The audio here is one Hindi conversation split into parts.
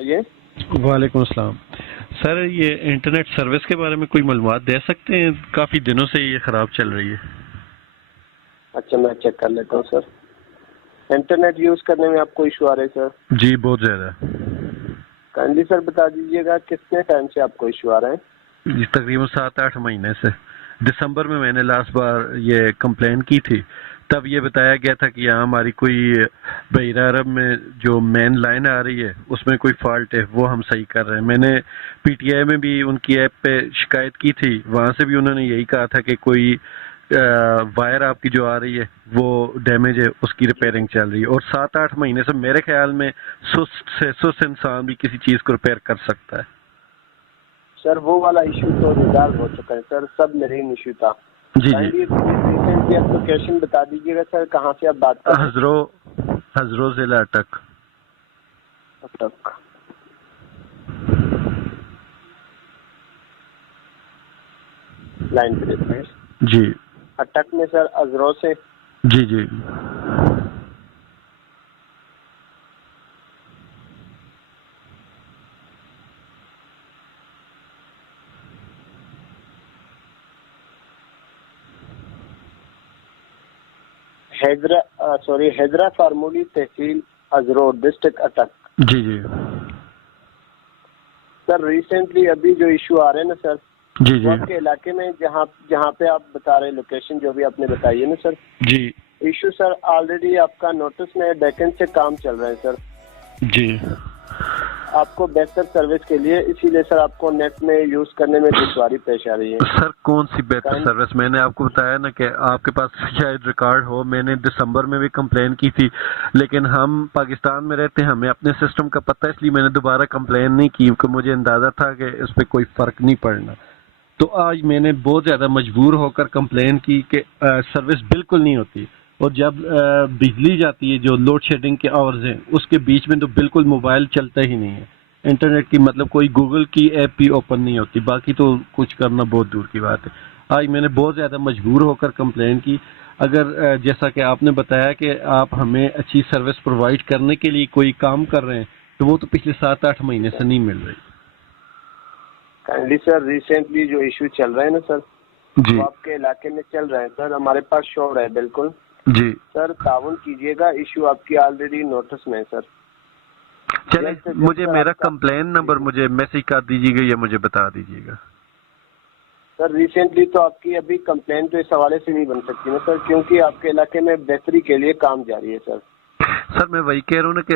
ये वालेकुम अस्सलाम। सर ये इंटरनेट सर्विस के बारे में कोई मालूमात दे सकते हैं? काफ़ी दिनों से ये ख़राब चल रही है। अच्छा, मैं चेक कर लेता हूँ सर। इंटरनेट यूज करने में आपको इशू आ रहे सर? जी बहुत ज़्यादा। काइंडली सर बता दीजिएगा कितने टाइम से आपको इशू आ रहा है? जी तकरीबन 7-8 महीने से। दिसंबर में मैंने लास्ट बार ये कंप्लेन की थी, तब ये बताया गया था कि यहाँ हमारी कोई बहिरा अरब में जो मेन लाइन आ रही है उसमें कोई फॉल्ट है, वो हम सही कर रहे हैं। मैंने पीटीआई में भी उनकी ऐप पे शिकायत की थी, वहाँ से भी उन्होंने यही कहा था कि कोई वायर आपकी जो आ रही है वो डैमेज है, उसकी रिपेयरिंग चल रही है। और 7-8 महीने से मेरे ख्याल में सुस्त से सुस्त इंसान भी किसी चीज़ को रिपेयर कर सकता है। सर वो वाला इशू तो रिजॉल्व हो चुका है सर, सब मेरे इशू था। जी काइंडली रिसेंटली आप लोकेशन बता दीजिएगा सर, कहाँ से आप बात कर रहे हैं? हजरो जिला अटक। अटक। लाइन पे प्लीज। जी अटक में सर अजरो से। जी जी हैदरा फार्मूली तहसील अजरो डिस्ट्रिक्ट अटक। जी जी सर रिसेंटली अभी जो इशू आ रहे हैं ना सर, जी जी आपके इलाके में जहाँ पे आप बता रहे लोकेशन जो भी आपने बताई है ना सर, जी इशू सर ऑलरेडी आपका नोटिस में बैकेंड से काम चल रहा है सर जी आपको बेहतर सर्विस के लिए, इसीलिए सर आपको नेट में यूज करने में दुश्वारी पेश आ रही है। सर कौन सी बेहतर सर्विस? मैंने आपको बताया ना कि आपके पास शायद रिकॉर्ड हो, मैंने दिसंबर में भी कंप्लेन की थी, लेकिन हम पाकिस्तान में रहते हैं, हमें अपने सिस्टम का पता है, इसलिए मैंने दोबारा कंप्लेन नहीं की क्योंकि मुझे अंदाजा था कि इस पर कोई फर्क नहीं पड़ना। तो आज मैंने बहुत ज़्यादा मजबूर होकर कंप्लेन की कि सर्विस बिल्कुल नहीं होती। और जब बिजली जाती है, जो लोड शेडिंग के आवर्स हैं, उसके बीच में तो बिल्कुल मोबाइल चलता ही नहीं है। इंटरनेट की मतलब कोई गूगल की ऐप भी ओपन नहीं होती, बाकी तो कुछ करना बहुत दूर की बात है। आज मैंने बहुत ज़्यादा मजबूर होकर कंप्लेन की। अगर जैसा कि आपने बताया कि आप हमें अच्छी सर्विस प्रोवाइड करने के लिए कोई काम कर रहे हैं, तो वो तो पिछले 7-8 महीने से नहीं मिल रही। काइंडली सर रिसेंटली जो इशू चल रहा है ना सर, जी वो आपके इलाके में चल रहा है सर, हमारे पास शो है बिल्कुल। जी सर ताउन कीजिएगा, इशू आपकी ऑलरेडी नोटिस में है सर। चले, मुझे मेरा कंप्लेन नंबर मुझे मैसेज कर दीजिएगा या मुझे बता दीजिएगा। सर रिसेंटली तो आपकी अभी कंप्लेन तो इस हवाले से नहीं बन सकती ना सर, क्योंकि आपके इलाके में बेहतरी के लिए काम जारी है सर। सर मैं वही कह रहा हूँ ना कि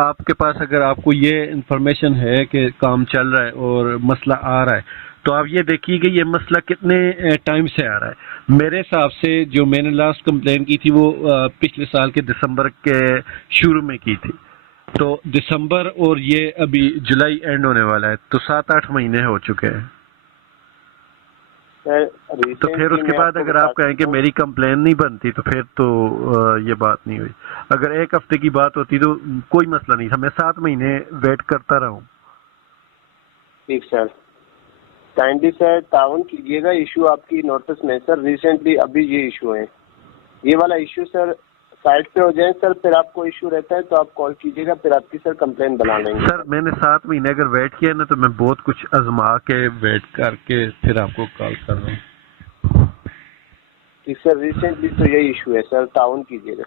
आपके पास अगर आपको ये इंफॉर्मेशन है कि काम चल रहा है और मसला आ रहा है, तो आप ये देखिए कि ये मसला कितने टाइम से आ रहा है। मेरे हिसाब से जो मैंने लास्ट कंप्लेन की थी वो पिछले साल के दिसंबर के शुरू में की थी, तो दिसंबर और ये अभी जुलाई एंड होने वाला है, तो 7-8 महीने हो चुके हैं। तो फिर उसके बाद अगर आप कहें कि मेरी कंप्लेन नहीं बनती, तो फिर तो ये बात नहीं हुई। अगर एक हफ्ते की बात होती तो कोई मसला नहीं था, मैं 7 महीने वेट करता रहा हूँ। ठीक सर, काइंडली सर ताउन कीजिएगा, इशू आपकी नोटिस में सर। रिसेंटली अभी ये इशू है, ये वाला इशू सर साइट पे हो जाए सर, फिर आपको इशू रहता है तो आप कॉल कीजिएगा, फिर आपकी सर कंप्लेन बना लेंगे। सर मैंने 7 महीने अगर वेट किया ना, तो मैं बहुत कुछ आजमा के वेट करके फिर आपको कॉल कर रहा हूँ। सर रिसेंटली तो यही इशू है सर, ताउन कीजिएगा।